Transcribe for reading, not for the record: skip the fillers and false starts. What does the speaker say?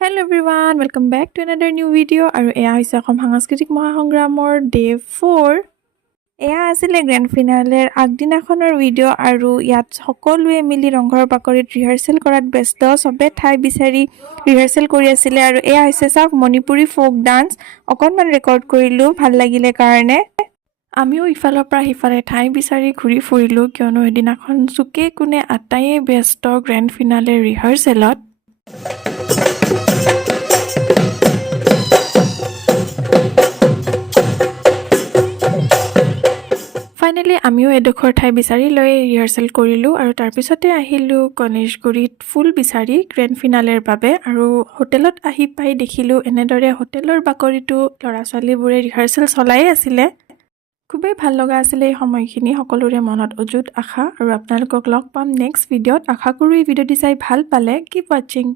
Hello everyone, welcome back to another new video আৰু এয়া হৈছে অসম সাংস্কৃতিক মহাসংগ্ৰামৰ ডে 4 এয়া আছিল গ্ৰেণ্ড ফিনালেৰ আগদিনাখনৰ ভিডিঅ' আৰু ইয়াত সকলোৱে মিলি ৰংঘৰৰ বাকৰিত ৰিহাৰ্সেল কৰাত ব্যস্ত সবে ঠাই বিচাৰি ৰিহাৰ্সেল কৰি আছিল আৰু এয়া হৈছে চাওক মণিপুৰী ফোক ডান্স অকনমান ৰেকৰ্ড কৰিলো ভাল লাগিলে কাৰণে আমিও ইফালৰ পৰা সিফালে ঠাই বিচাৰি ঘূৰি ফুৰিলো কিয়নো এদিনাখন চুকে কোনে আটাইয়ে ব্যস্ত গ্ৰেণ্ড ফিনালেৰ ৰিহাৰ্সেলত ফাইনেলি আমিও এডোখৰ ঠাই বিচাৰি লৈ ৰিহাৰ্সেল কৰিলোঁ আৰু তাৰপিছতে আহিলোঁ গণেশগুৰিত ফুল বিচাৰি গ্ৰেণ্ড ফিনালেৰ বাবে আৰু হোটেলত আহি পাই দেখিলোঁ এনেদৰে হোটেলৰ বাকৰিতো ল'ৰা ছোৱালীবোৰে ৰিহাৰ্সেল চলাই আছিলে খুবেই ভাল লগা আছিলে এই সময়খিনি সকলোৰে মনত অযুত আশা আৰু আপোনালোকক লগ পাম নেক্সট ভিডিঅ'ত আশা কৰোঁ এই ভিডিঅ'টি চাই ভাল পালে কিপ ৱাচিং